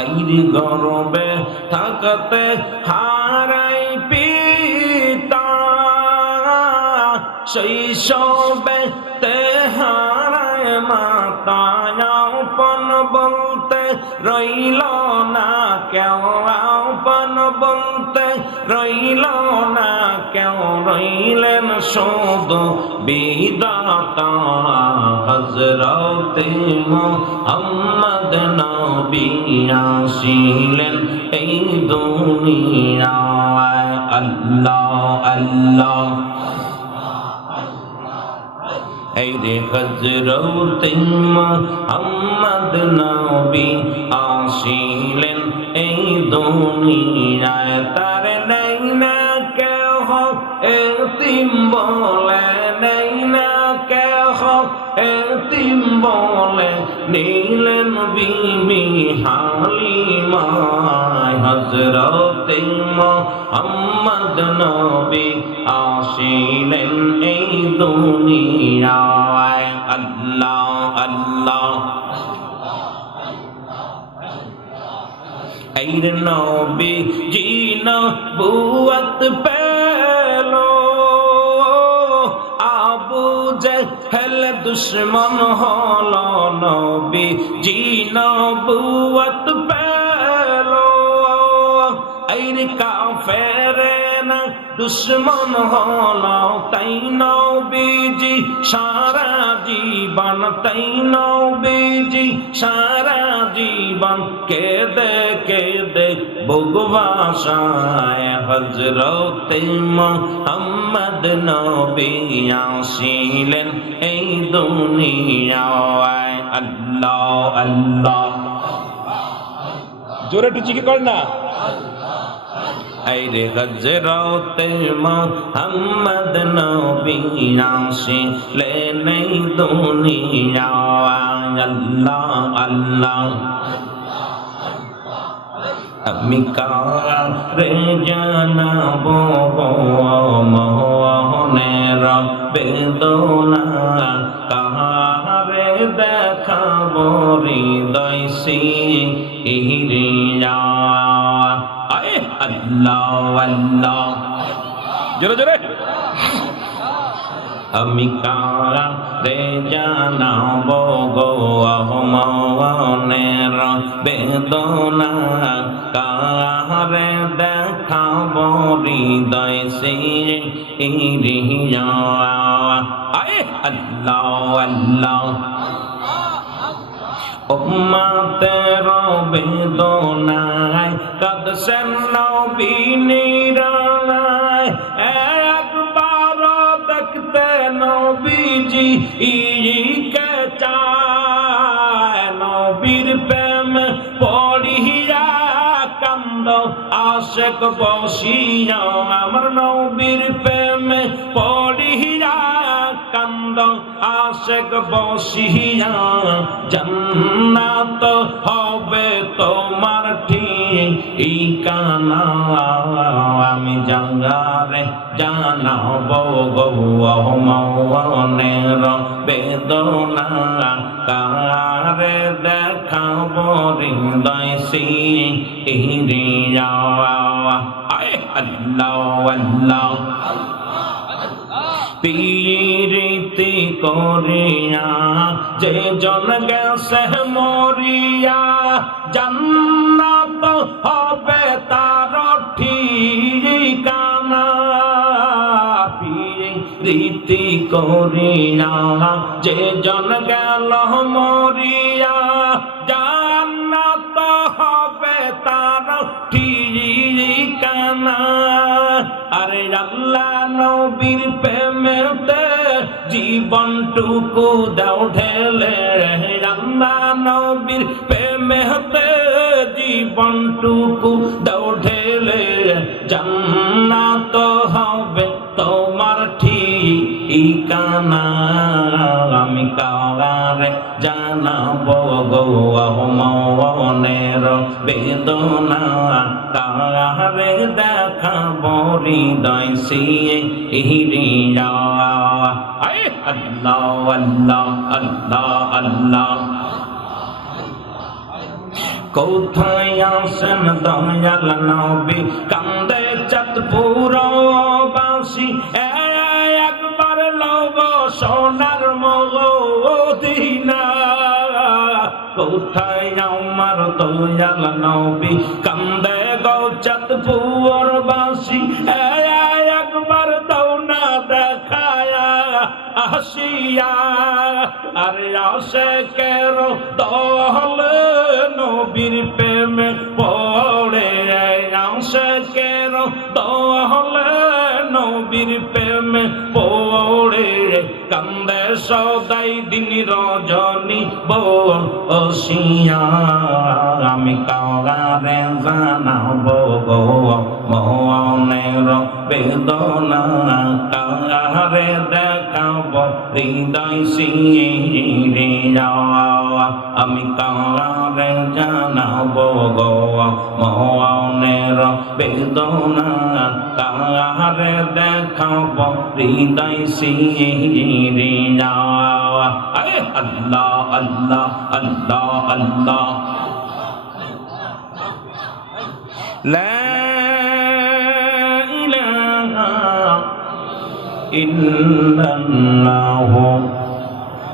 আইর গরবে থাকতে হারাই পিতা। শৈশবে তে হারায় মাতা, আপন বলতে রইল না কেউ, আপন বলতে রইল না কেউ রইলেন শুধু বিদাতা হজরতে মোহাম্মদ নবী আসিলেন এই দুনিয়ায়। আল্লাহ আল্লাহ। এই রে হজরতে মোহাম্মদ নবী আসিলেন এই দুনিয়ায়। তার নাই না এতিম বলে, নাই না কেহ। এতিম বলে, নীলেন বিবি হালিমায় হজরতে মোহাম্মদ নবী আসিলেন এই দুনিয়ায়। আল্লাহ আল্লাহ। এর নবী জিন বুয়াত পেল জেহেল দুশ্মন হল নবী জিন বুয়াত পেল। এর কাফেরে না দুশ্মন হল, তাই নবীজি সারা জীবন, তাই নবীজি সারা জীবন কেদে কেদে ভগবাসায় হজরতে মোহাম্মদ নবী আসিলেন। এই দুনিয়ায় আল্লাহ আল্লাহ। জোরে একটু চিকি কর না। আইরে হজরতে মোহাম্মদ নবী আসিলেন। এই দুনিয়ায় আল্লাহ আল্লাহ। আমি কারে জানাব মোহনের বেদনা কাহারে দেখাবো হৃদয় সিহিরিয়া আয় আল্লাহ আল্লাহ। জোরে জোরে। আমি কারা রে জানাব গো মনের বেদনা কারে দেখাব হৃদয় সে আয় আল্লাহ আল্লাহ। উম্মাতের বেদনায় কাদসেন নবী নিরালায়। একবার দেখতে আশেক বসিয়া আমার নবীর প্রেম পড়িয়া কান্দ, আশেক বসিয়া, জান্নাত হবে তোমার ঠিক আমি জাঙ্গারে জানাব গো মনের বেদনা কারে দেখাব হৃদয় সিরিয়া আয় আল্লাহ আল্লাহ। পীরিতি করিয়া যে জন গেছে মরিয়া, জান্নাত হবে রীতি করিয়া যে জন গেল মরিয়া, জান্নাত হবে তার ঠিকানা। আরে আল্লাহ নবীর প্রেমেতে জীবনটুকু দাও ঢেলে। আল্লাহ নবীর প্রেমেতে জীবনটুকু দাও ঢেলে। জান্নাত মনের বেদনা কারে দেখাব হৃদয় সিয়ে হিরিয়া। আল্লাহ দয়াল নবী, কান্দে চাঁদপুর বাসি। একবার লব সোনার মদিনা কোথায় আমার দয়াল নবী। কান্দে গো চাঁদপুর বাসি একবার দৌনা দেখায়া আসিয়া। আরে আসে কের দল নবীর প্রেমে পড়ে আসে কের দল নবীর প্রেমে পড়ে কান্দে সদাই দিন রজনী বসিয়া আমি কাউরে জানাব গো মনের বেদনা কারে দেখাব হৃদয় সিরিয়া আমি কারে জানাবো গো মনের বেদনা কারে দেখাব হৃদয় সিরিয়া আরে আল্লাহ আল্লাহ আল্লাহ আল্লাহ لا إله إلا الله